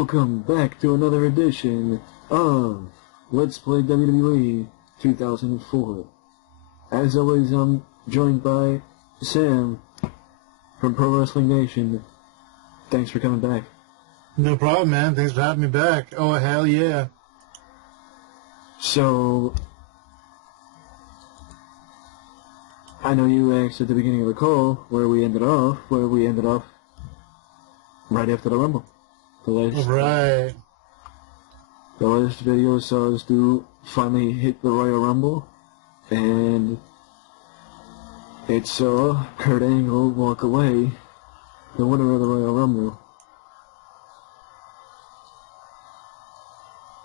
Welcome back to another edition of Let's Play WWE 2004. As always, I'm joined by Sam from Pro Wrestling Nation. Thanks for coming back. No problem, man. Thanks for having me back. Oh, hell yeah. So, I know you asked at the beginning of the call where we ended off right after the Rumble. The last video saw us finally hit the Royal Rumble, and it saw Kurt Angle walk away, the winner of the Royal Rumble.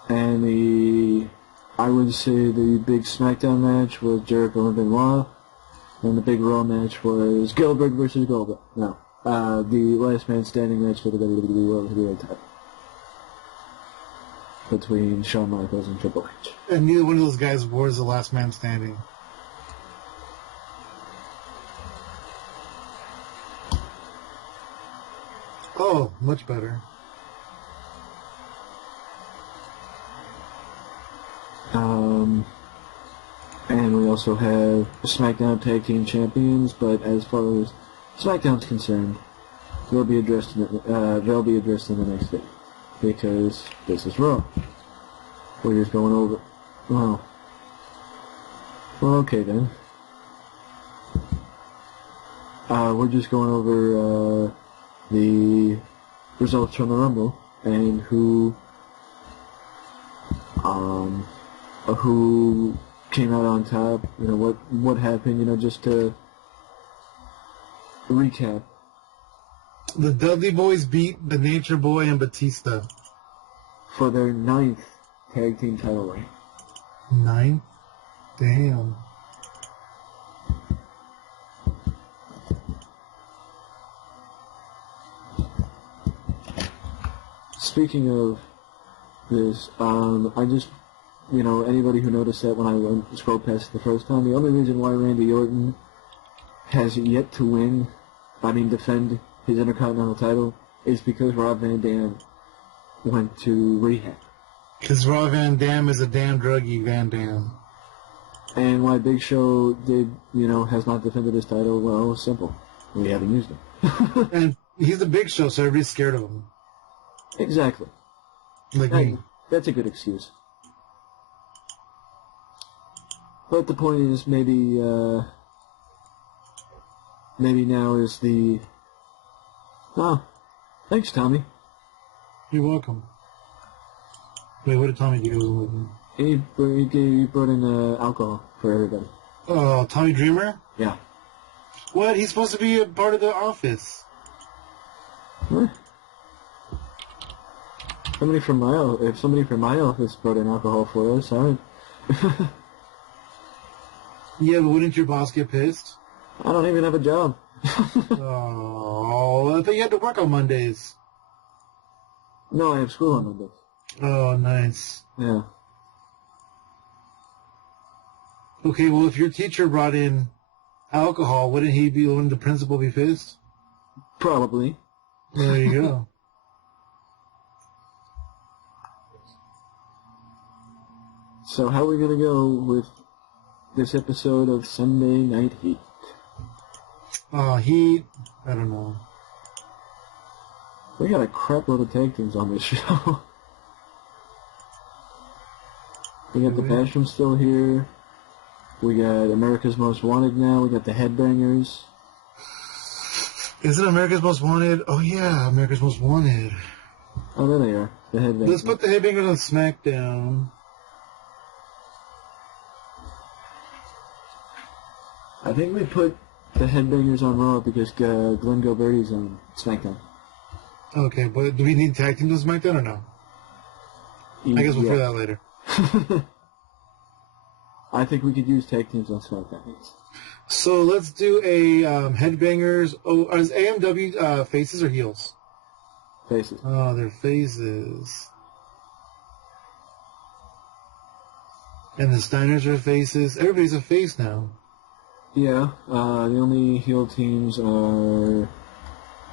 And I would say the big SmackDown match was Jericho and Benoit, and the big Raw match was Goldberg versus Goldberg. No. The last man standing match for the WWE World Heavyweight title between Shawn Michaels and Triple H. And neither one of those guys was the last man standing. Oh, much better. And we also have SmackDown Tag Team Champions, but as far as SmackDown's concerned, they'll be addressed in the next day, because this is Raw. We're just going over. Well, okay then. We're just going over the results from the Rumble and who came out on top. You know what happened. You know, just to recap. The Dudley Boys beat the Nature Boy and Batista for their 9th tag team title reign. 9th? Damn. Speaking of this, I just, anybody who noticed that when I scrolled past it the first time, the only reason why Randy Orton has yet to defend his Intercontinental title is because Rob Van Dam went to rehab. Because Rob Van Dam is a damn druggie Van Dam. And why Big Show has not defended his title, well, simple. We haven't used him. And he's the Big Show, so everybody's scared of him. Exactly. Like me. That's a good excuse. But the point is, maybe now is the... Oh, thanks, Tommy. You're welcome. Wait, what did Tommy do with me? He brought in alcohol for everybody. Oh, Tommy Dreamer? Yeah. What? He's supposed to be a part of the office. What? If somebody from my office brought in alcohol for us, I would... Yeah, but wouldn't your boss get pissed? I don't even have a job. Oh, I thought you had to work on Mondays. No, I have school on Mondays. Oh, nice. Yeah. Okay, well, if your teacher brought in alcohol, wouldn't the principal be pissed? Probably. There you go. So how are we going to go with this episode of Sunday Night Heat? Heat, I don't know. We got a crap load of tag teams on this show. We got the Basham still here. We got America's Most Wanted now. We got the Headbangers. Is it America's Most Wanted? Oh yeah, America's Most Wanted. Oh, there they are. The Headbangers. Let's put the Headbangers on SmackDown. I think we put the Headbangers on Raw because Glenn Gilberti's on SmackDown. Okay, but do we need tag teams on SmackDown or no? I guess we'll figure that later. I think we could use tag teams on SmackDown. So let's do a Headbangers. Oh, is AMW faces or heels? Faces. Oh, they're faces. And the Steiners are faces. Everybody's a face now. Yeah, the only heel teams are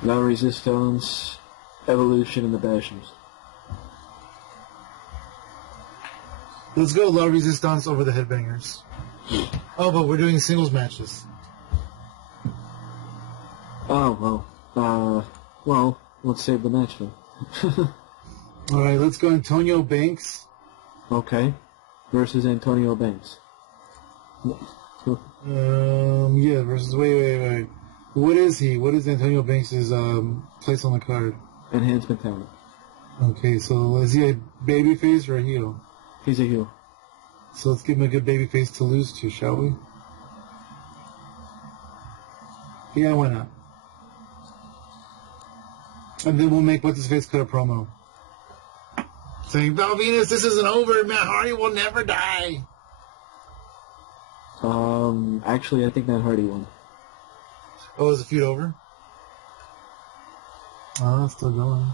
La Resistance, Evolution, and the Bashams. Let's go La Resistance over the Headbangers. Oh, but we're doing singles matches. Oh, well, let's save the match then. Alright, let's go Antonio Banks. Okay. Versus Antonio Banks. Yeah, versus, wait. What is he? What is Antonio Banks' place on the card? Enhancement talent. Okay, so is he a babyface or a heel? He's a heel. So let's give him a good babyface to lose to, shall we? Yeah, why not? And then we'll make What's-His-Face cut a promo. Saying, Val Venus, this isn't over. Matt Hardy will never die. Actually, I think Matt Hardy won. Oh, is the feud over? Oh, it's still going.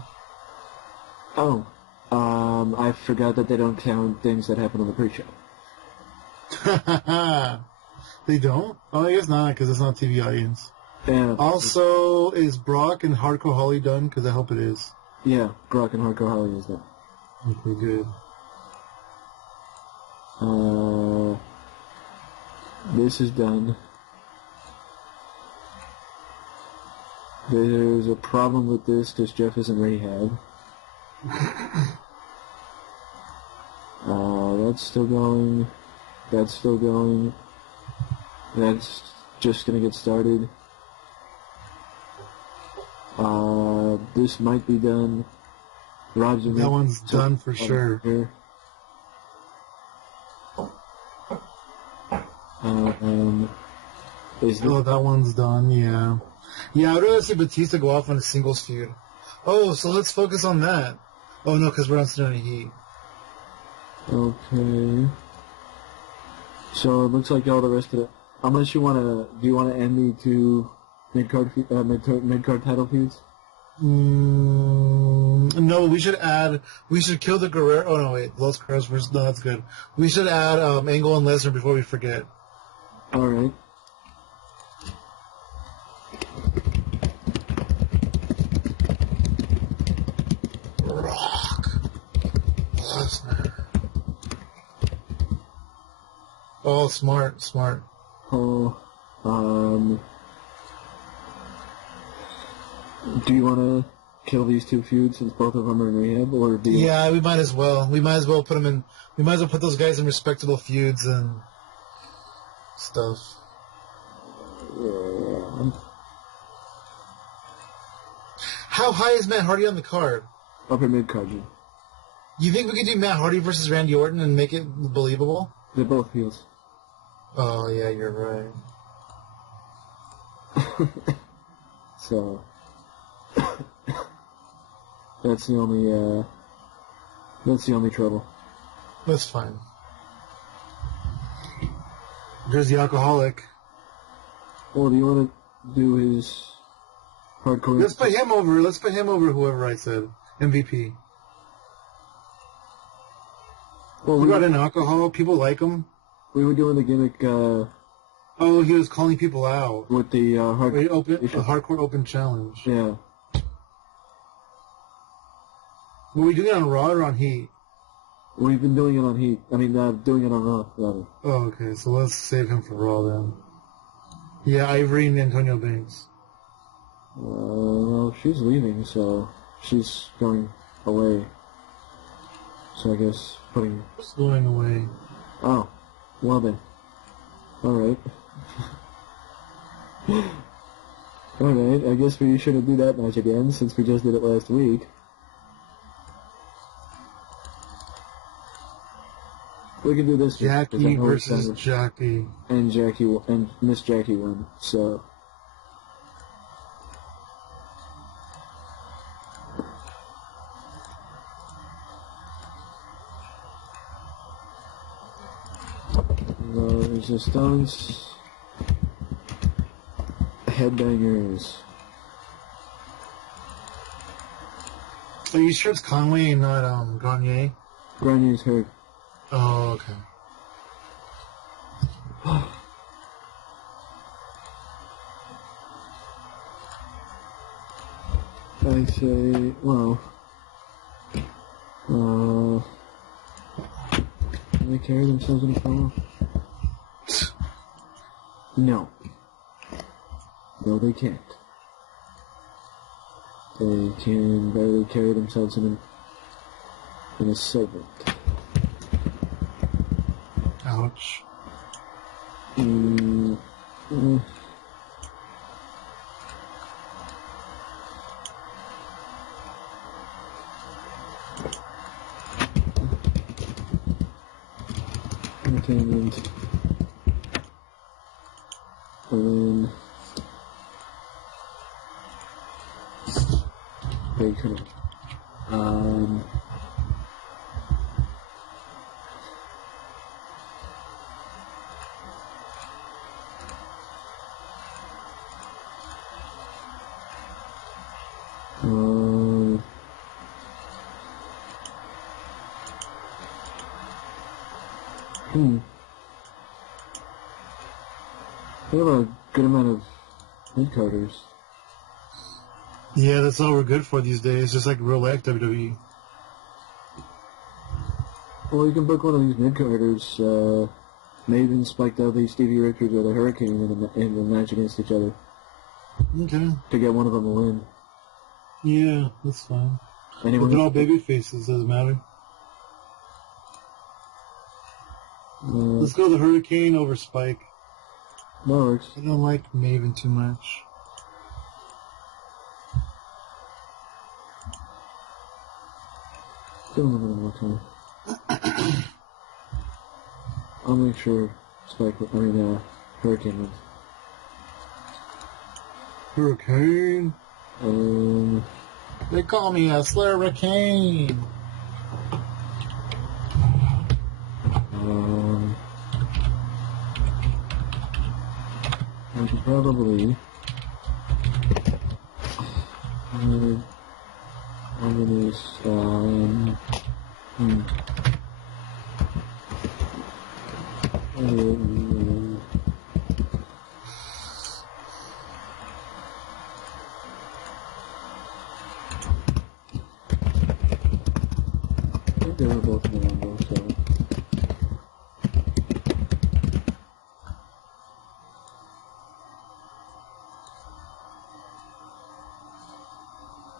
Oh, I forgot that they don't count things that happen on the pre-show. They don't? Oh, I guess not, because it's not TV audience. Yeah. Also, is Brock and Hardcore Holly done? Because I hope it is. Yeah, Brock and Hardcore Holly is done. Okay, good. This is done. There's a problem with this because Jeff is in rehab. That's still going. That's still going. That's just gonna get started. This might be done. Rob's that one's done for sure. Here. That one's done, yeah. Yeah, I'd rather see Batista go off on a singles feud. Oh, so let's focus on that. Oh, no, because we're on Tsunami Heat. Okay. So it looks like all the rest of it. Unless you want to... Do you want to end the two mid-card title feuds? No, we should add... We should kill the Guerrero... Oh, no, wait. Los Guerreros versus... No, that's good. We should add Angle and Lesnar before we forget. Alright. Rock. Lesnar. Oh, smart. Oh, do you want to kill these two feuds since both of them are in rehab, or do you... Yeah, we might as well. We might as well put them in... We might as well put those guys in respectable feuds and stuff. Yeah. How high is Matt Hardy on the card? Upper mid-card. You think we could do Matt Hardy versus Randy Orton and make it believable? They're both heels. Oh, yeah, you're right. So... That's the only trouble. That's fine. There's the alcoholic. Well, do you want to do his hardcore... Let's put him over whoever I said. MVP. Well, we got in alcohol. People like him. We were doing the gimmick, Oh, he was calling people out. with the, hardcore open challenge. Yeah. Were we doing it on Raw or on Heat? We've been doing it on Heat. I mean, doing it on Raw, rather. Oh, okay. So let's save him for Raw then. Yeah, Ivory and Antonio Banks. Well, she's leaving, so she's going away. So I guess putting... Who's going away? Oh, well then. Alright. Alright, I guess we shouldn't do that match again, since we just did it last week. We can do this. Jackie versus Jackie. And Jackie and Miss Jackie won, so... Resistance. Headbangers. Are you sure it's Conway and not Gagne? Granny's hurt. Oh, okay. I say, well, Can they carry themselves in a promo? No. No, they can't. They can barely carry themselves in a segment. Ouch. Entertainment. And then they kind of they have a good amount of mid-carders. Yeah, that's all we're good for these days, just like real life WWE. Well, you can book one of these mid-carders, Maven, Spike Dudley, Stevie Richards, or the Hurricane in a match against each other. Okay. To get one of them to win. Yeah, that's fine. Anyone They're all baby faces, doesn't matter. Let's go the Hurricane over Spike. That works. I don't like Maven too much. Give him a little more time. I'll make sure Hurricane wins. Hurricane? They call me a Slurricane. I should probably I think they were both in the window, so.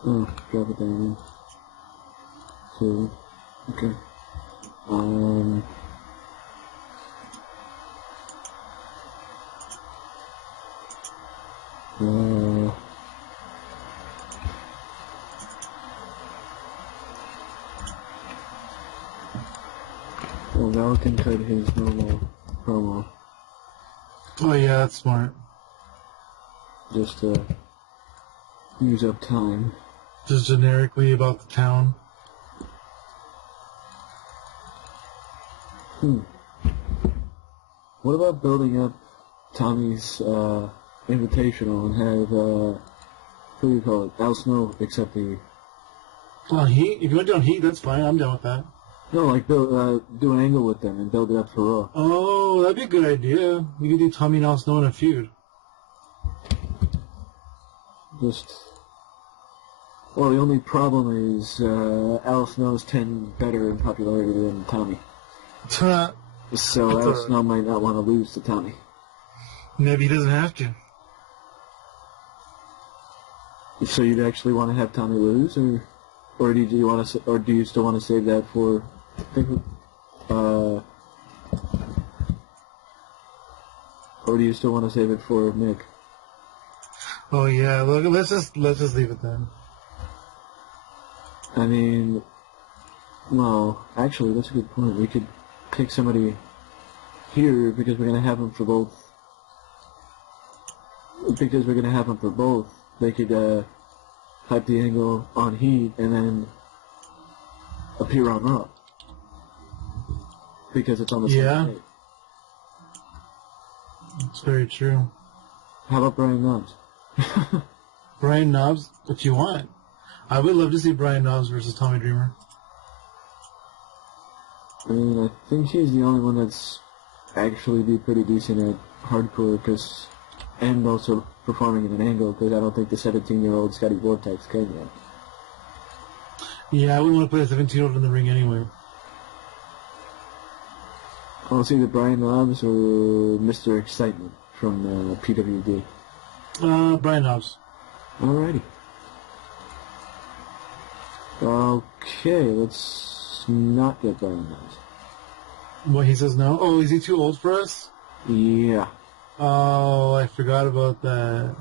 Oh, drop it down. So, okay. Well, Val can cut his normal promo. Oh yeah, that's smart. Just to use up time. Just generically about the town. What about building up Tommy's invitational and have, what do you call it, Al Snow accept the... Heat? If you want to do on Heat, that's fine. I'm down with that. No, like do an angle with them and build it up for Raw. Oh, that'd be a good idea. You could do Tommy and Al Snow in a feud. Well, the only problem is Al Snow's 10 better in popularity than Tommy. So Al Snow might not want to lose to Tommy. Maybe he doesn't have to. So you'd actually want to have Tommy lose, or do you want to, or do you still want to save that for? Or do you still want to save it for Nick? Oh yeah, look, let's just leave it then. I mean, well, actually, that's a good point. We could pick somebody here because we're gonna have them for both. Because we're gonna have them for both, they could hype the angle on Heat and then appear on Raw because it's on the same day. It's very true. How about Brian Knobbs? Brian Knobbs? What you want? I would love to see Brian Knobbs versus Tommy Dreamer. I mean, I think he's the only one that's actually be pretty decent at hardcore, and also performing in an angle, because I don't think the 17-year-old Scotty Vortex can yet. Yeah, I wouldn't want to put a 17-year-old in the ring anyway. Well, it's either Brian Knobs or Mr. Excitement from PWD. Brian Knobs. Alrighty. Okay, let's not get Brian Knobs. What, he says no? Oh, is he too old for us? Yeah. Oh, I forgot about that.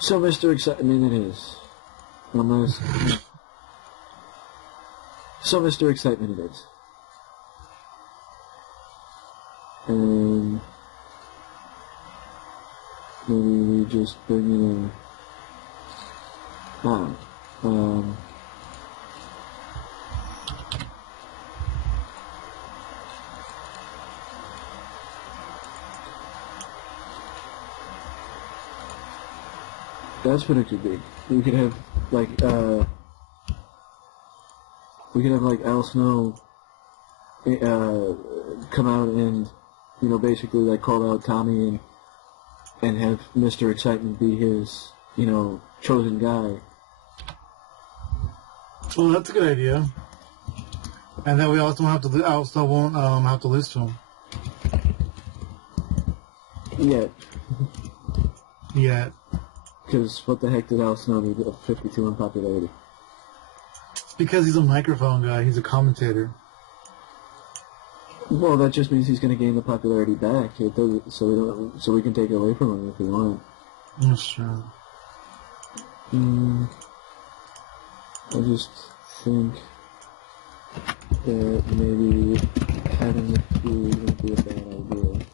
So, Mr. Excitement, it is. Unless... So, Mr. Excitement, it is. And... maybe we just bring in that's what it could be. We could have like Al Snow come out and basically like call out Tommy and have Mr. Excitement be his chosen guy. Well, that's a good idea. And then we also have to. Al Snow won't have to lose to him. Yet. Because what the heck did Al Snow need at 52 in popularity? It's because he's a microphone guy. He's a commentator. Well, that just means he's going to gain the popularity back. It does, so we can take it away from him if we want. That's true. I just think that maybe having a feud would be a bad idea.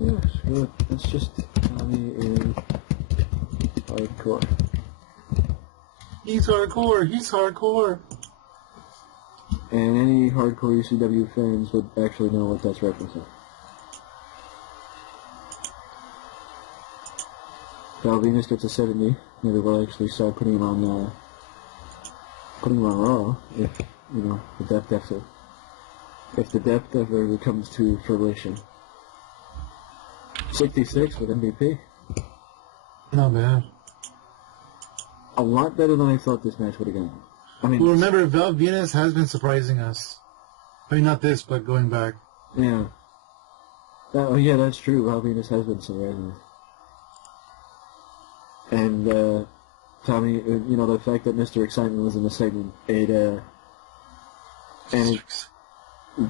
Yeah, sure. That's just Tommy is hardcore. He's hardcore. He's hardcore. And any hardcore ECW fans would actually know what that's referencing. Val Venus gets a 70. Maybe we'll actually start putting him on Raw if the depth ever comes to fruition. 66 with MVP. Not bad. A lot better than I thought this match would have gone. I mean, Well, remember, Val Venus has been surprising us. I mean, not this, but going back. Yeah. Yeah, that's true. Val Venus has been surprising us. And, Tommy, the fact that Mr. Excitement was in the segment, and it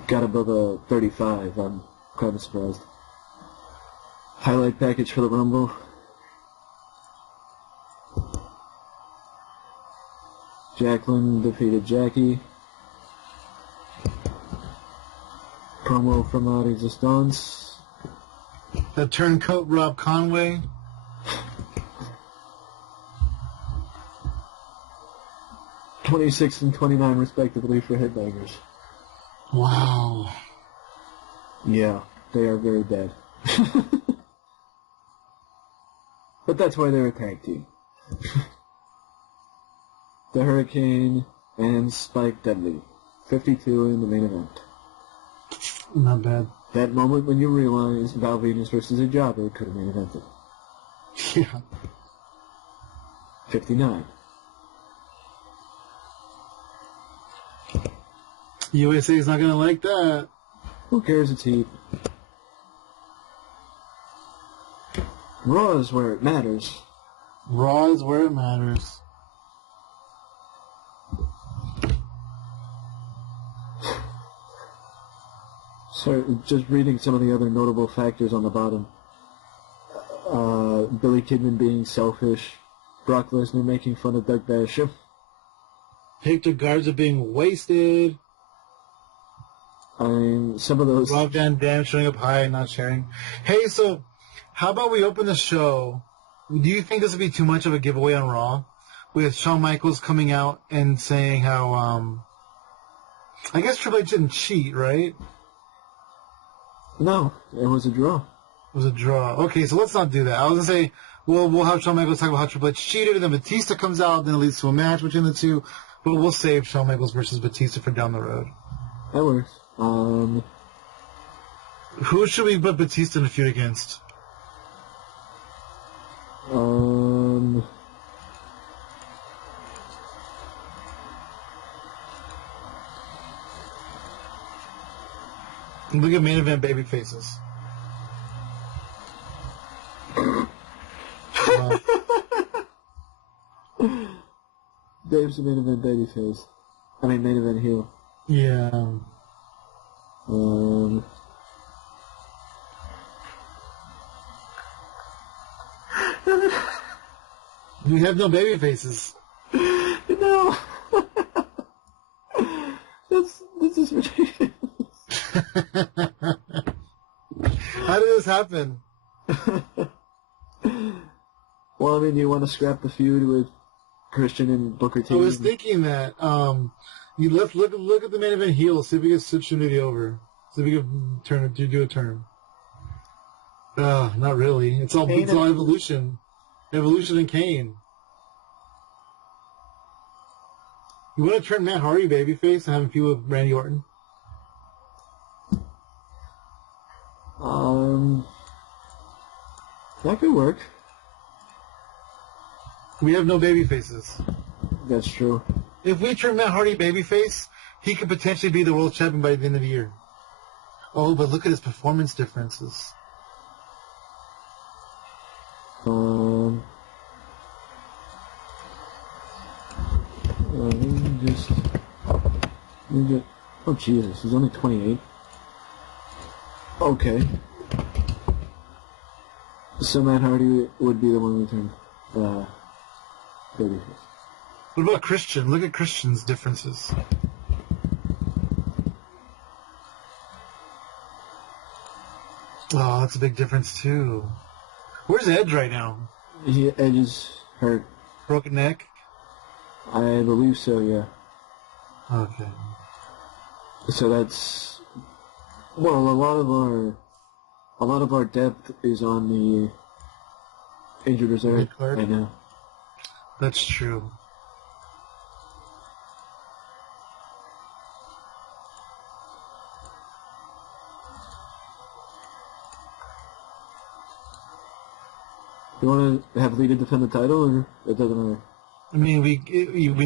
got above a 35, I'm kind of surprised. Highlight package for the Rumble. Jacqueline defeated Jackie. Promo from La Resistance. The turncoat Rob Conway. $26 and $29 respectively for Headbangers. Wow. Yeah, they are very bad. But that's why they're a tag team. The Hurricane and Spike Dudley. 52 in the main event. Not bad. That moment when you realize Val Venus versus a jobber could have main evented. Yeah. 59. USA is not going to like that. Who cares? It's heat. Raw is where it matters. Raw is where it matters. So, just reading some of the other notable factors on the bottom. Billy Kidman being selfish. Brock Lesnar making fun of Doug Basham. Hector Garza being wasted. I mean, some of those... Rob Van Dam showing up high and not sharing. Hey, so, how about we open the show? Do you think this would be too much of a giveaway on Raw? With Shawn Michaels coming out and saying how, I guess Triple H didn't cheat, right? No, it was a draw. It was a draw. Okay, so let's not do that. I was going to say, we'll have Shawn Michaels talk about how Triple H cheated, and then Batista comes out, then it leads to a match between the two. But we'll save Shawn Michaels versus Batista for down the road. That works. Who should we put Batista in a feud against? Look at main event baby faces. Dave's the main event babyface. I mean, main event heel. Yeah. We have no baby faces. No. That's just ridiculous. How did this happen? Well, I mean, you want to scrap the feud with Christian and Booker T? I was thinking that. You look at the main event heel. See if we can switch Trinity over. See if we can do a turn. Not really. It's all Evolution. Evolution and Kane. You want to turn Matt Hardy babyface and have him feud with Randy Orton? That could work. We have no baby faces. That's true. If we turn Matt Hardy babyface, he could potentially be the world champion by the end of the year. Oh, but look at his performance differences. Oh, Jesus, he's only 28. Okay. So Matt Hardy would be the one we turn babyface. What about Christian? Look at Christian's differences. Oh, that's a big difference, too. Where's Edge right now? Edge is hurt. Broken neck? I believe so, yeah. Okay. So that's... Well, a lot of our depth is on the injured reserve right now. That's true. You want to have Lita defend the title, or it doesn't matter? I mean, we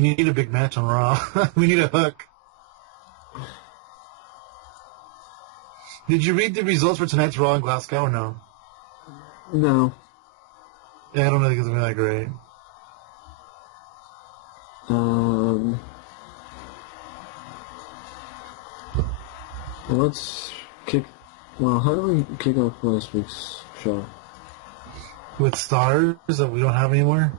need a big match on Raw. We need a hook. Did you read the results for tonight's Raw in Glasgow or no? No. Yeah, I don't think it's going to be that great. Let's kick... Well, how do we kick off last week's show? With stars that we don't have anymore?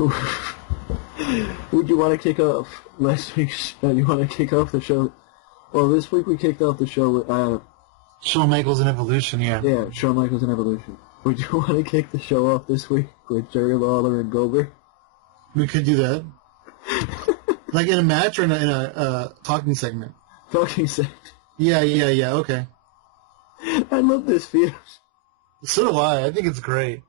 Would you want to kick off last week's show? You want to kick off the show? Well, this week we kicked off the show with... Shawn Michaels and Evolution, yeah. Yeah, Shawn Michaels and Evolution. Would you want to kick the show off this week with Jerry Lawler and Goldberg? We could do that. Like in a match or in a talking segment? Talking segment. Yeah, okay. I love this feud. So do I. I think it's great.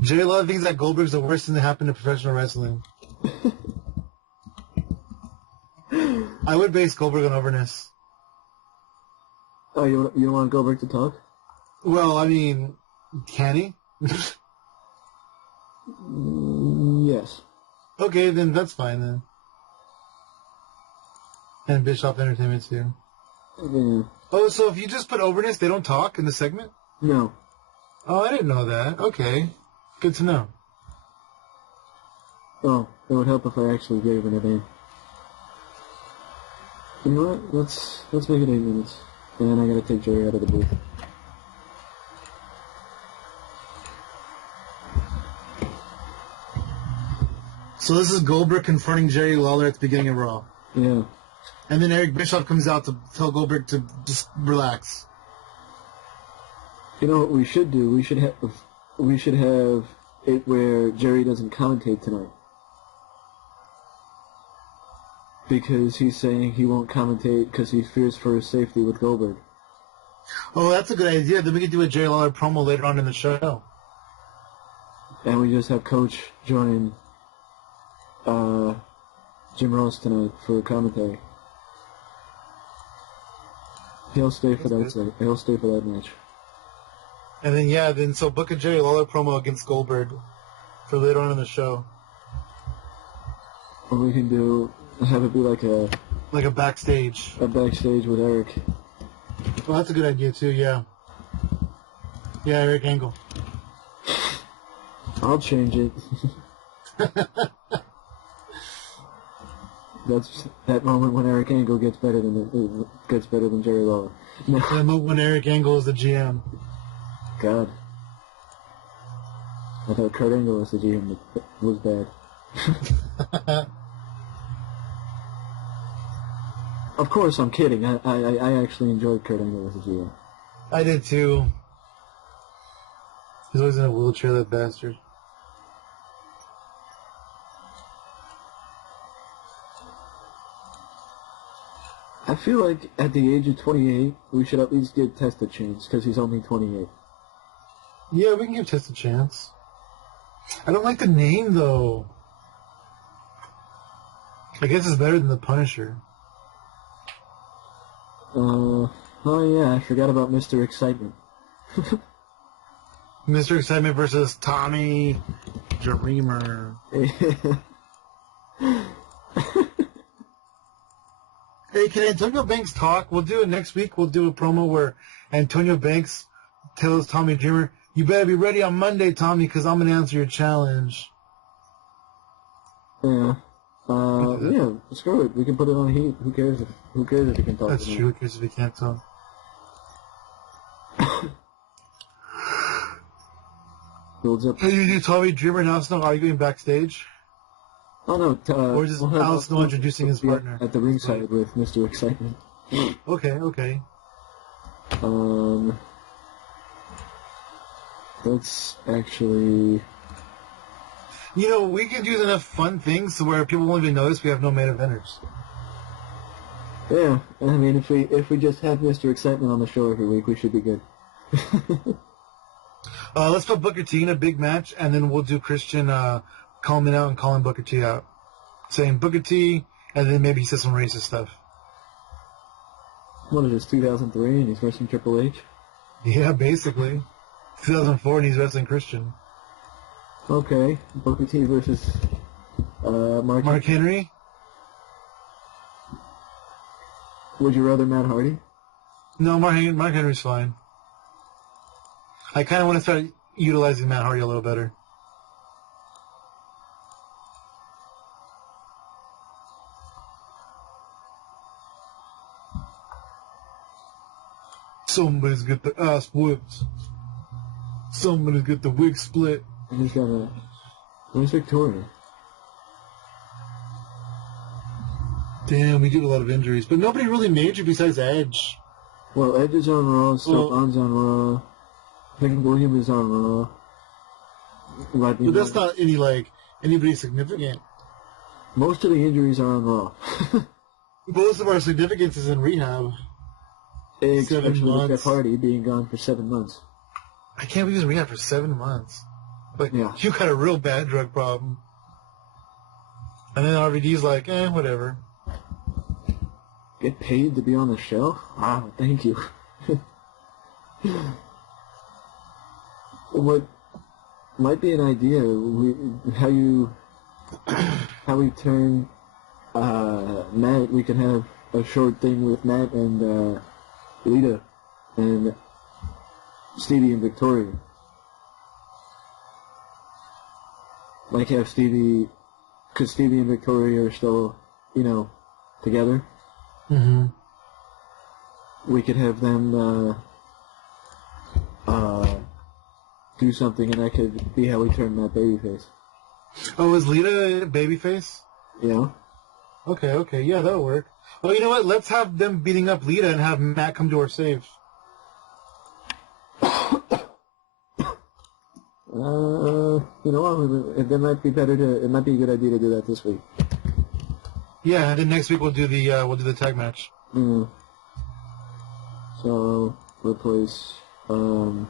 Jerry Lawler thinks that Goldberg's the worst thing that happened to professional wrestling. I would base Goldberg on overness. Oh, you don't want Goldberg to talk? Well, I mean, can he? Yes. Okay, then that's fine then. And Bischoff Entertainment too. Yeah. Oh, so if you just put overness, they don't talk in the segment? No. Oh, I didn't know that. Okay. Good to know. Oh, it would help if I actually gave it a name. You know what? Let's make it 8 minutes. And then I gotta take Jerry out of the booth. So this is Goldberg confronting Jerry Lawler at the beginning of Raw. Yeah. And then Eric Bischoff comes out to tell Goldberg to just relax. You know what we should do? We should have it where Jerry doesn't commentate tonight. Because he's saying he won't commentate because he fears for his safety with Goldberg. Oh, that's a good idea. Then we could do a Jerry Lawler promo later on in the show. And we just have Coach join Jim Ross tonight for commentary. He'll stay for that. He'll stay for that match. And then so book a Jerry Lawler promo against Goldberg for later on in the show. Or we can have it be like Like a backstage. A backstage with Eric. Well, that's a good idea too. Yeah. Yeah, Eric Angle. I'll change it. That's that moment when Eric Angle gets better than Jerry Lawler. No. The moment when Eric Angle is the GM. God. I thought Kurt Angle was the GM that was bad. Of course, I'm kidding. I actually enjoyed Kurt Angle as a GM. I did too. He's always in a wheelchair, that bastard. I feel like at the age of 28, we should at least give Test a chance, because he's only 28. Yeah, we can give Test a chance. I don't like the name, though. I guess it's better than the Punisher. Oh yeah, I forgot about Mr. Excitement. Mr. Excitement versus Tommy Dreamer. Hey, can Antonio Banks talk? We'll do it next week. We'll do a promo where Antonio Banks tells Tommy Dreamer, "You better be ready on Monday, Tommy, because I'm going to answer your challenge." Yeah. Yeah, screw it. We can put it on Heat. Who cares if he can talk? That's true. Who cares if he can't talk? Builds up. Hey, you do Tommy Dreamer and Al Snow arguing backstage? Oh no, or is we'll have Al Snow introducing his partner? At the ringside with Mr. Excitement. Okay. That's actually... You know, we can do enough fun things to where people won't even notice we have no main eventers. Yeah, I mean, if we just have Mr. Excitement on the show every week, we should be good. Let's put Booker T in a big match, and then we'll do Christian calling out and calling Booker T out. Saying Booker T, and then maybe he says some racist stuff. What is this, 2003, and he's wrestling Triple H? Yeah, basically. 2004, and he's wrestling Christian. Okay, Booker T versus Mark Henry? Would you rather Matt Hardy? No, Mark Henry's fine. I kind of want to start utilizing Matt Hardy a little better. Somebody's got the ass whipped. Somebody's got the wig split. And he's got a... Where's Victoria? Damn, we get a lot of injuries. But nobody really major besides Edge. Well, Edge is on Raw, Stefan's on Raw. I think William is on Raw. But that's not anybody significant. Most of the injuries are on Raw. Most of our significance is in rehab. Especially with Jeff Hardy being gone for 7 months. I can't believe he's in rehab for 7 months. Like, yeah. You got a real bad drug problem. And then RVD's like, whatever. Get paid to be on the show? Wow, thank you. What might be an idea, how we turn Matt, we can have a short thing with Matt and Lita and Stevie and Victoria. Like have Stevie, because Stevie and Victoria are still, together. Mm-hmm. We could have them do something, and that could be how we turn Matt babyface. Oh, is Lita babyface? Yeah. Okay, yeah, that'll work. Well, you know what? Let's have them beating up Lita and have Matt come to our save. You know what? It might be better to. It might be a good idea to do that this week. Yeah, and then next week we'll do the tag match. Mm. So replace. I'll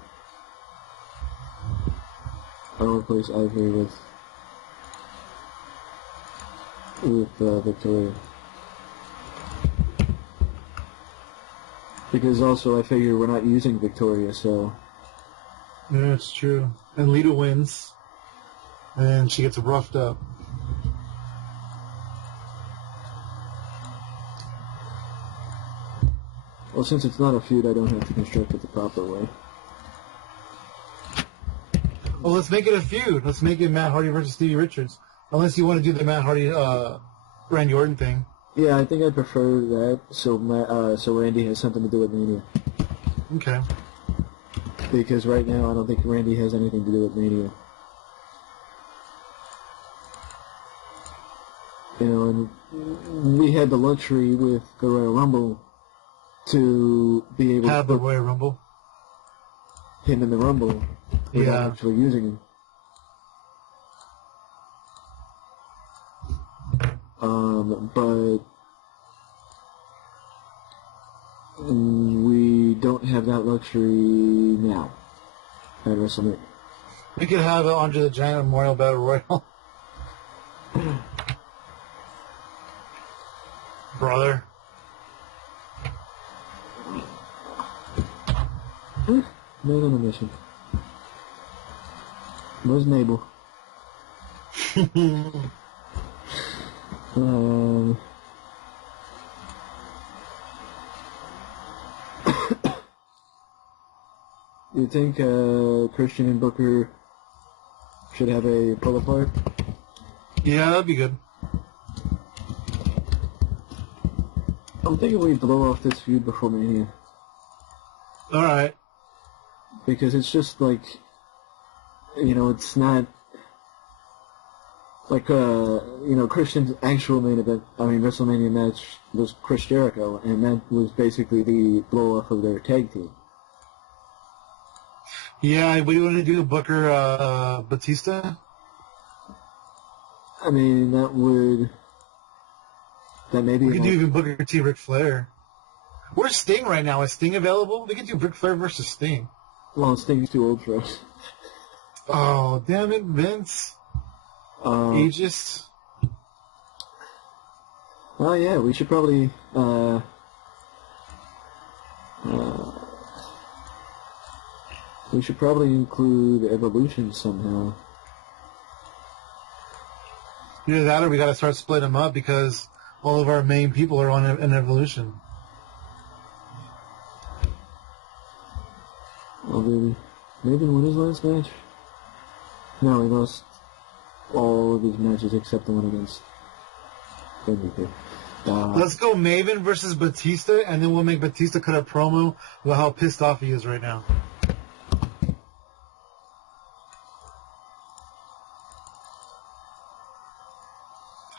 replace Ivory with Victoria. Because also I figure we're not using Victoria, so... Yeah, it's true. And Lita wins. And she gets roughed up. Well, since it's not a feud, I don't have to construct it the proper way. Well, let's make it a feud. Let's make it Matt Hardy versus Stevie Richards. Unless you want to do the Matt Hardy, Randy Orton thing. Yeah, I think I prefer that, so Randy has something to do with Mania. Okay. Because right now, I don't think Randy has anything to do with Mania. You know, and we had the luxury with the Royal Rumble to be able Have to the put Royal Rumble. him in the Rumble without Yeah. actually using him. But we don't have that luxury now at WrestleMania. We could have it Andre the Giant Memorial Battle Royal. Brother. Man on a mission. Where's Mabel? You think Christian and Booker should have a pull apart? Yeah, that'd be good. I'm thinking we blow off this feud before Mania. Alright. Because it's just like, you know, it's not like, Christian's actual main event, WrestleMania match was Chris Jericho, and that was basically the blow off of their tag team. Yeah, what do you want to do, Booker, Batista? I mean, that may be... We could do even Booker T. Ric Flair. Where's Sting right now? Is Sting available? We could do Ric Flair versus Sting. Well, Sting's too old for us. Oh, damn it, Vince. Aegis. Oh, yeah, we should probably... we should probably include Evolution somehow. Either that or we gotta start splitting them up because all of our main people are on an Evolution. Oh, baby. Maybe win his last match? No, he lost all of his matches except the one against MVP. Let's go Maven versus Batista, and then we'll make Batista cut a promo about how pissed off he is right now.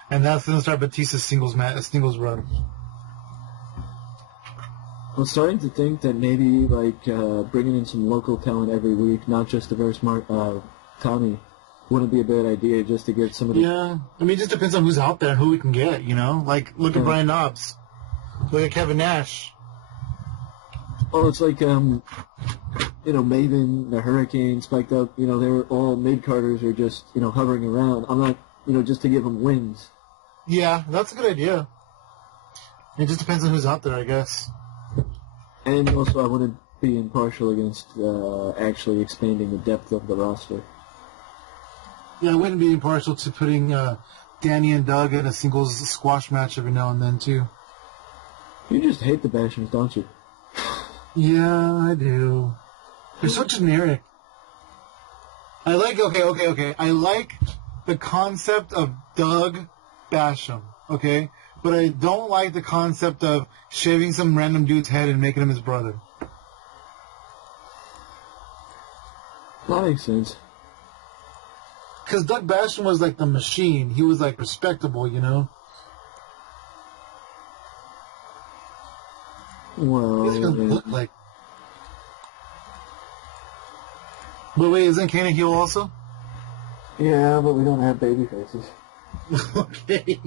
And that's going to start Batista's singles run. I'm starting to think that maybe, bringing in some local talent every week, not just the very smart Tommy, wouldn't be a bad idea just to get some of the... Yeah, I mean, it just depends on who's out there and who we can get, you know? Like, look at Brian Knobs. Look at Kevin Nash. Well, it's like, Maven, the Hurricane, Spiked Up, they're all mid-carders or just, hovering around. I'm not, just to give them wins. Yeah, that's a good idea. It just depends on who's out there, I guess. And also, I wouldn't be impartial against actually expanding the depth of the roster. Yeah, I wouldn't be impartial to putting Danny and Doug in a singles squash match every now and then, too. You just hate the Bashams, don't you? Yeah, I do. They're so generic. I like, okay. I like the concept of Doug Basham, okay? But I don't like the concept of shaving some random dude's head and making him his brother. That makes sense. Because Doug Basham was like the machine. He was like respectable, you know? Well, He doesn't look like... But wait, isn't Kane a heel also? Yeah, but we don't have baby faces. Okay.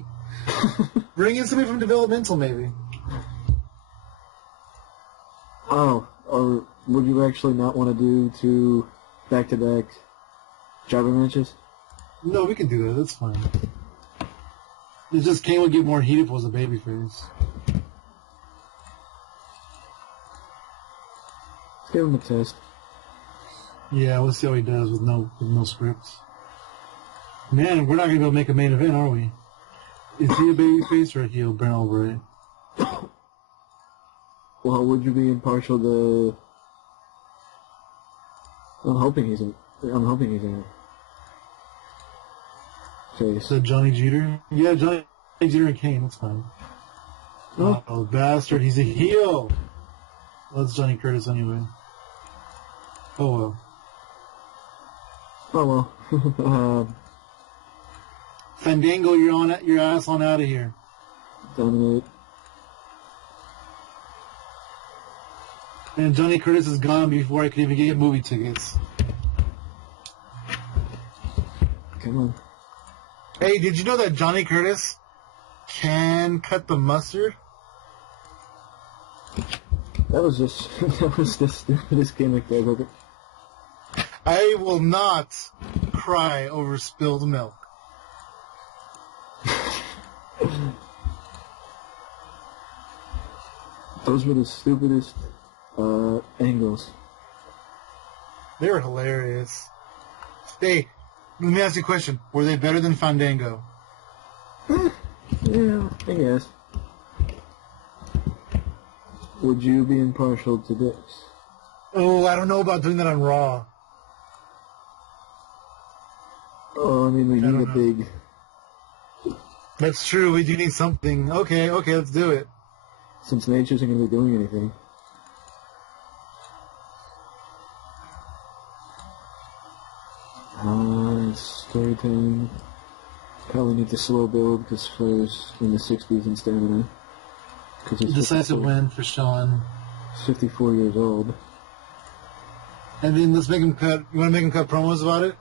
Bring in somebody from developmental, maybe. Oh, or would you actually not want to do two back-to-back jobber matches? No, we can do that. That's fine. It's just Kane would get more heat if it was a babyface. Let's give him a test. Yeah, we'll see how he does with no scripts. Man, we're not going to be able to make a main event, are we? Is he a babyface or a heel, Brent Albright? Well, would you be impartial to... I'm hoping he's in face. So Johnny Jeter? Yeah, Johnny Jeter and Kane, that's fine. Oh. Oh, bastard, he's a heel! Well, that's Johnny Curtis anyway. Oh well. Oh well. Fandango, you're on your ass on out of here. Dominate. And Johnny Curtis is gone before I could even get movie tickets. Come on. Hey, did you know that Johnny Curtis can cut the mustard? That was the stupidest gimmick I've ever... I will not cry over spilled milk. Those were the stupidest angles. They were hilarious. Hey, let me ask you a question. Were they better than Fandango? Yeah, I guess. Would you be impartial to this? Oh, I don't know about doing that on Raw. Oh, I mean, we need a big... That's true, we do need something. Okay, let's do it. Since Nate isn't going to be doing anything. Storytelling. Probably need to slow build because Flair's in the 60s in stamina. Decisive win for Sean. 54 years old. And then let's make him cut. You want to make him cut promos about it?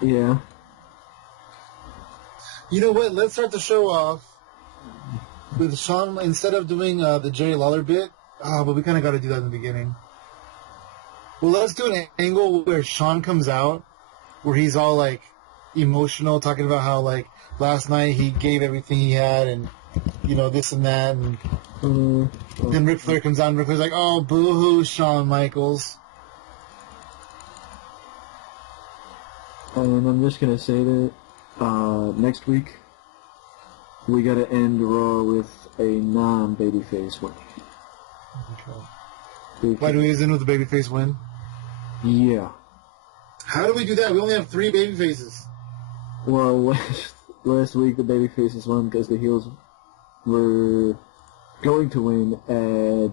Yeah. You know what? Let's start the show off with Sean instead of doing the Jerry Lawler bit. But we kind of got to do that in the beginning. Well, let's do an angle where Sean comes out, where he's all like emotional, talking about how like last night he gave everything he had, and you know this and that, and then Ric Flair comes out, and Ric Flair's like, "Oh, boo-hoo, Shawn Michaels." And I'm just gonna say that next week we gotta end Raw with a non-babyface win. Okay. Why do we end with a babyface win? Yeah. How do we do that? We only have 3 babyfaces. Well, last week the babyfaces won because the heels were going to win at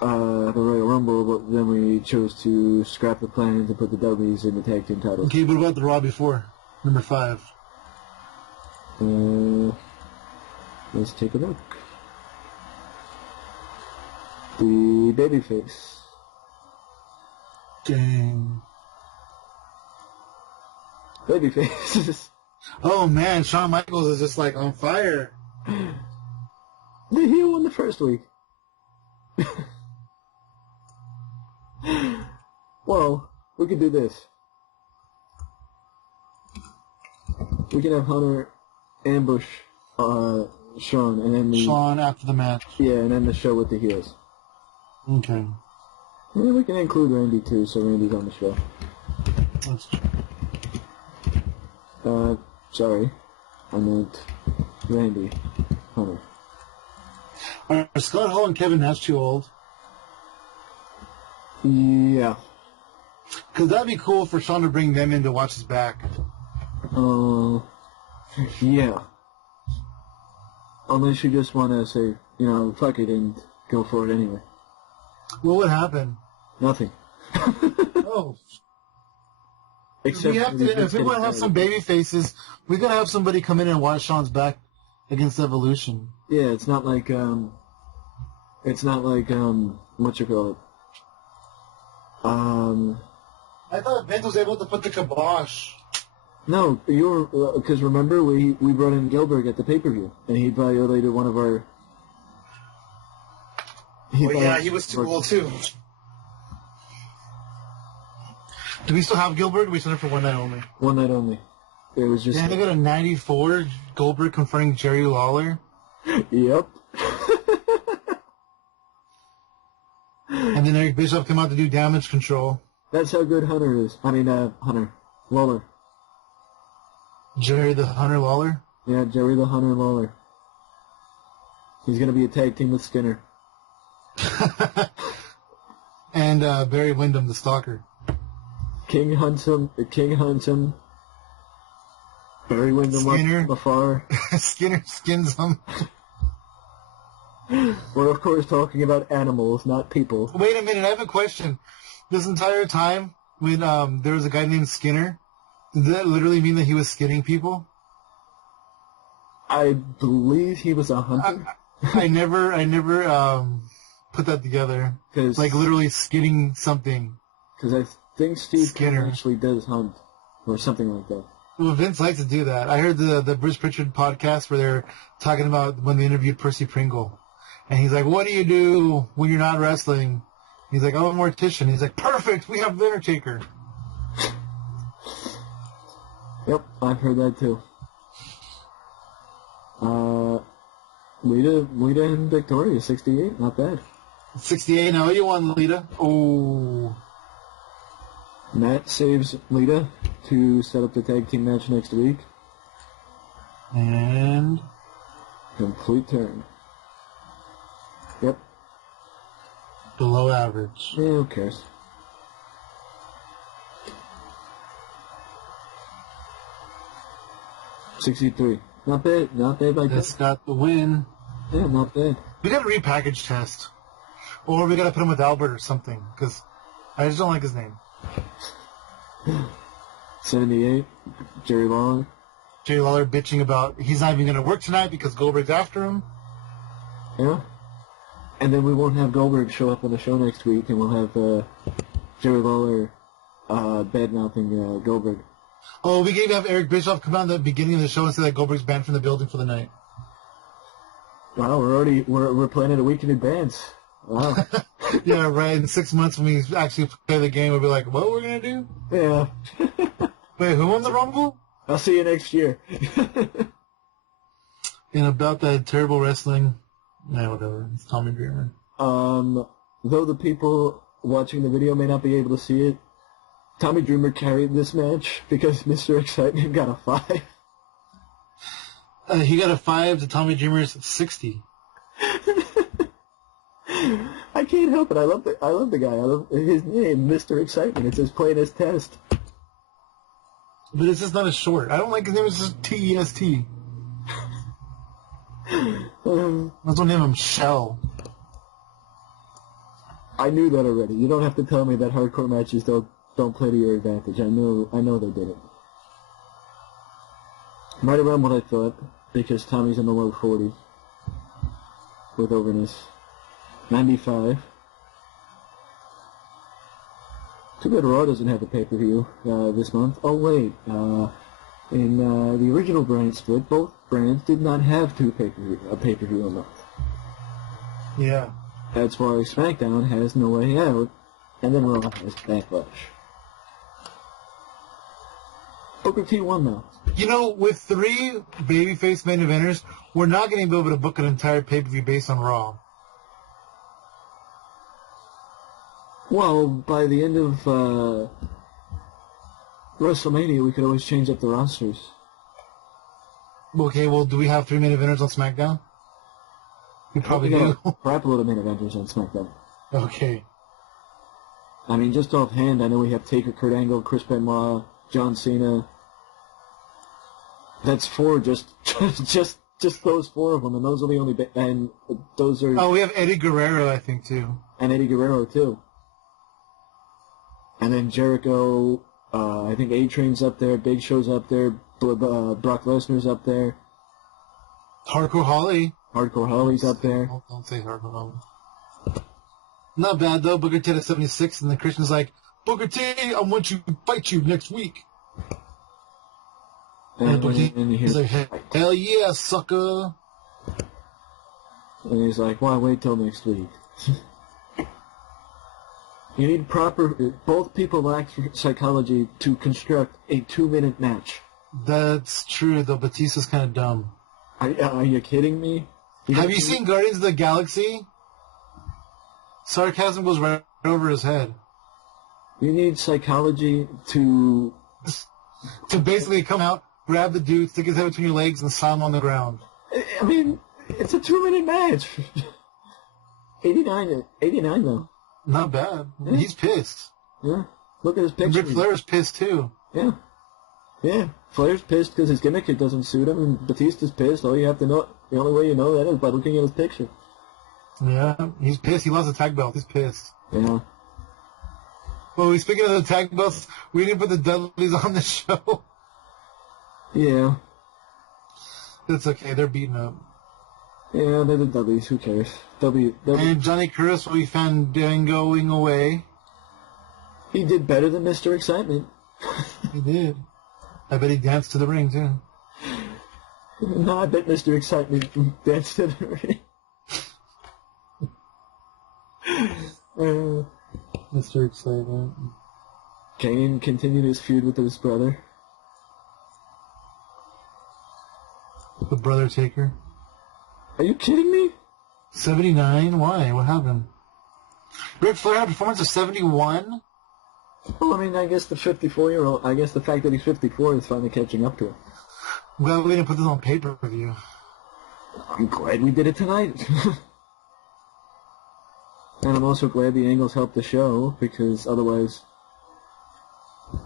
the Royal Rumble, but then we chose to scrap the plans and put the W's in the tag team titles. Okay, what about the Raw before? Number 5. Let's take a look. The babyface. Dang. Babyface. Oh man, Shawn Michaels is just like on fire. The heel won the first week. Well, we could do this. We can have Hunter ambush Shawn, and then Shawn after the match. Yeah, and end the show with the heels. Okay. And we can include Randy too, so Randy's on the show. That's true. Sorry, I meant Randy Hunter. Are Scott Hall and Kevin Nash too old? Yeah. Because that'd be cool for Shawn to bring them in to watch his back. Yeah. Unless you just want to say, you know, fuck it and go for it anyway. What would happen? Nothing. Oh. Except if we want to have some baby faces, we gotta have somebody come in and watch Shawn's back against Evolution. Yeah, it's not like what you call it? I thought Vince was able to put the kibosh. No, you were, because remember, we brought in Gilbert at the pay-per-view, and he violated one of our... He was too old too. Do we still have Gilbert, or we sent it for one night only? One night only. It was just... Yeah, they got a 94 Goldberg confronting Jerry Lawler. Yep. And then Eric Bischoff came out to do damage control. That's how good Hunter is. I mean, Hunter. Lawler. Jerry the Hunter Lawler? Yeah, Jerry the Hunter Lawler. He's going to be a tag team with Skinner. And Barry Windham, the stalker. King hunts him. Barry Windham Skinner. from afar. Skinner skins him. We're, of course, talking about animals, not people. Wait a minute, I have a question. This entire time, when there was a guy named Skinner, did that literally mean that he was skinning people? I believe he was a hunter. I never put that together. Like literally skinning something. Because I think Steve Skinner actually does hunt, or something like that. Well, Vince likes to do that. I heard the Bruce Pritchard podcast where they're talking about when they interviewed Percy Pringle. And he's like, what do you do when you're not wrestling? He's like, I'm a mortician. He's like, perfect, we have the Undertaker. Yep, I've heard that too. Lita and Victoria, 68, not bad. 68, now you won, Lita. Oh. Matt saves Lita to set up the tag team match next week. And complete turn. Yep. Below average. Yeah, who cares? $63. Not bad. Not bad by That's got the win. Yeah, not bad. We got a repackage test. Or we got to put him with Albert or something. Because I just don't like his name. 78. Jerry Lawler. Jerry Lawler bitching about he's not even going to work tonight because Goldberg's after him. Yeah. And then we won't have Goldberg show up on the show next week, and we'll have Jerry Lawler bad-mouthing Goldberg. Oh, we gave have Eric Bischoff come out in the beginning of the show and say that Goldberg's banned from the building for the night. Wow, we're planning a week in advance. Wow. Yeah, right. In 6 months when we actually play the game, we'll be like, what we're going to do? Yeah. Wait, who won the Rumble? I'll see you next year. And about that terrible wrestling, whatever. It's Tommy Dreamer. Though the people watching the video may not be able to see it, Tommy Dreamer carried this match because Mr. Excitement got a 5. He got a 5 to Tommy Dreamer's 60. I can't help it. I love the guy. I love his name, Mr. Excitement. It's as plain as test. But it's just not a short. I don't like his name. It's just T-E-S-T. Let's not name him Shell. I knew that already. You don't have to tell me that hardcore matches don't play to your advantage. I know they did it. Right around what I thought, because Tommy's in the low 40s with overness. 95. Too bad Raw doesn't have a pay-per-view this month. Oh wait, in the original brand split, both brands did not have a pay-per-view a month. Yeah. That's why SmackDown has No Way Out, and then Raw has Backlash. Booker T won though. You know, with 3 babyface main eventers, we're not going to be able to book an entire pay-per-view based on Raw. Well, by the end of WrestleMania, we could always change up the rosters. Okay, well, do we have 3 main eventers on SmackDown? We probably do. Crap load of main eventers on SmackDown. Okay. I mean, just offhand, I know we have Taker, Kurt Angle, Chris Benoit, John Cena. That's 4, just those 4 of them, and those are the only. And those are. Oh, we have Eddie Guerrero, I think, too. And Eddie Guerrero too. And then Jericho, I think A-Train's up there, Big Show's up there, Brock Lesnar's up there. Hardcore Holly. Hardcore Holly's up there. Don't say Hardcore Holly. Not bad, though. Booker T at 76, and then Christian's like, Booker T, I want to fight you next week. And Booker T's like, hell yeah, sucker. And he's like, why wait till next week? You need both people lack psychology to construct a 2-minute match. That's true, though. Batista's kind of dumb. Are you kidding me? Have you seen Guardians of the Galaxy? Sarcasm goes right over his head. You need psychology to basically come out grab the dude, stick his head between your legs, and slam him on the ground. I mean, it's a 2-minute match. 89 though. Not bad. Yeah. He's pissed. Yeah. Look at his picture. And Ric Flair's pissed too. Yeah. Yeah. Flair's pissed because his gimmick doesn't suit him, and Batista's pissed. All you have to know, the only way you know that is by looking at his picture. Yeah, he's pissed. He lost the tag belt. He's pissed. Yeah. Well, speaking of the tag belts, we didn't put the Dudleys on the show. Yeah. It's okay. They're beaten up. Yeah, they're the Dudleys. Who cares? And Johnny Curtis will be found going away. He did better than Mr. Excitement. He did. I bet he danced to the ring, too. No, I bet Mr. Excitement danced to the ring. Mr. Excitement. Kane continued his feud with his brother. The Brother Taker. Are you kidding me? 79? Why? What happened? Ric Flair had a performance of 71? Well, I mean, I guess the 54-year-old, I guess the fact that he's 54 is finally catching up to him. Well, we didn't put this on pay-per-view. I'm glad we did it tonight. And I'm also glad the angles helped the show, because otherwise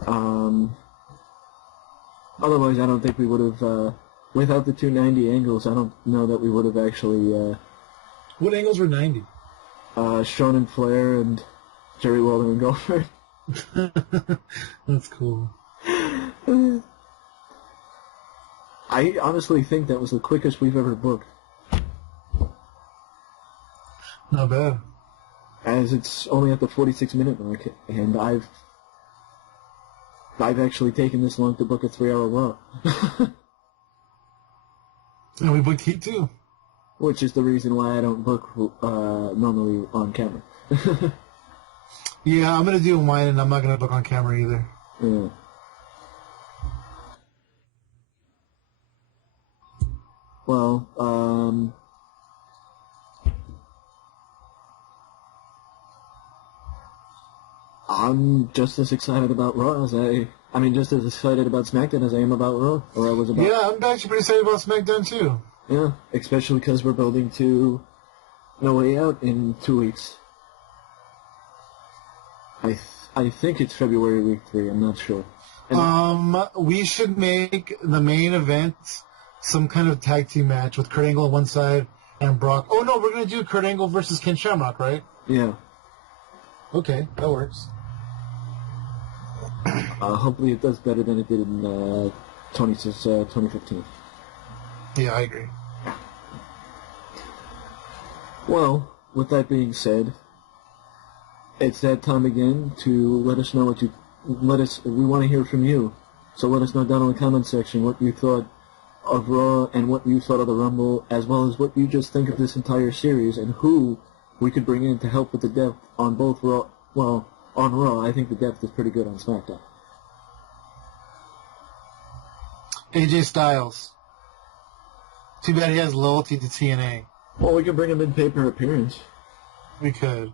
I don't think we would have, without the 290 angles, I don't know that we would have actually, What angles were 90? Shawn and Flair and Jerry Lawler and Goldberg. That's cool. I honestly think that was the quickest we've ever booked. Not bad. As it's only at the 46-minute mark, and I've actually taken this long to book a 3-hour Raw. And we booked Heat too. Which is the reason why I don't book normally on camera. Yeah, I'm going to do mine, and I'm not going to book on camera either. Yeah. Well, I'm just as excited about Raw as just as excited about SmackDown as I am about Raw, or I was about. Yeah, I'm actually pretty excited about SmackDown too. Yeah, especially because we're building to No Way Out in 2 weeks. I think it's February week 3. I'm not sure. And we should make the main event some kind of tag team match with Kurt Angle on one side and Brock. Oh no, we're gonna do Kurt Angle versus Ken Shamrock, right? Yeah. Okay, that works. Hopefully it does better than it did in 2015. Yeah, I agree. Well, with that being said, it's that time again to let us know we want to hear from you. So let us know down in the comment section what you thought of Raw and what you thought of the Rumble, as well as what you just think of this entire series and who we could bring in to help with the depth on both Raw. Well, on Raw, I think the depth is pretty good on SmackDown. AJ Styles. Too bad he has loyalty to TNA. Well, we could bring him in pay-per appearance. We could.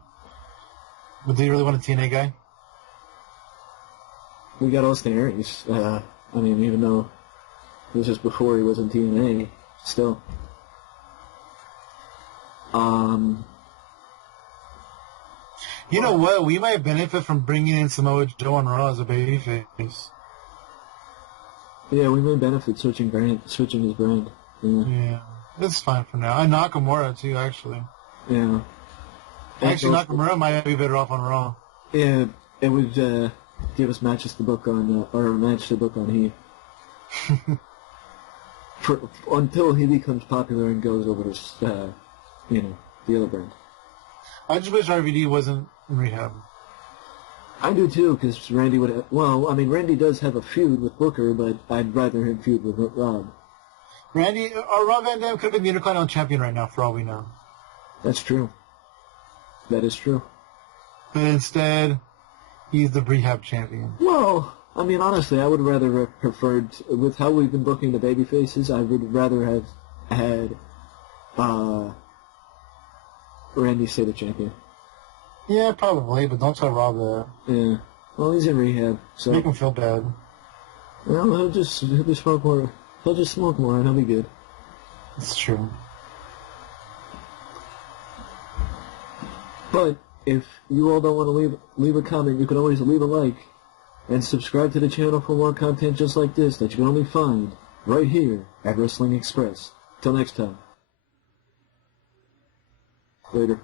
But do you really want a TNA guy? We got Austin Aries. Even though this is before he was in TNA, still. You know what? We might benefit from bringing in Samoa Joe on Raw as a babyface. Yeah, we may benefit switching his brand. Yeah. That's fine for now. And Nakamura, too, actually. Yeah. Actually, Nakamura might be better off on Raw. Yeah, it would give us matches to book on, or a match to book on Heat. Until he becomes popular and goes over to, the other brand. I just wish RVD wasn't in rehab. I do too, because Randy would. Randy does have a feud with Booker, but I'd rather him feud with Rob. Randy or Rob Van Dam could have been the Intercontinental Champion right now, for all we know. That's true. That is true. But instead, he's the rehab champion. Well, honestly, I would rather have preferred, with how we've been booking the baby faces, I would rather have had Randy stay the champion. Yeah, probably, but don't tell Rob that. Yeah. Well, he's in rehab, so... Make him feel bad. Well, he'll just smoke more. He'll just smoke more, and he'll be good. It's true. But if you all don't want to leave a comment, you can always leave a like and subscribe to the channel for more content just like this that you can only find right here at Wrestling Express. Till next time. Later.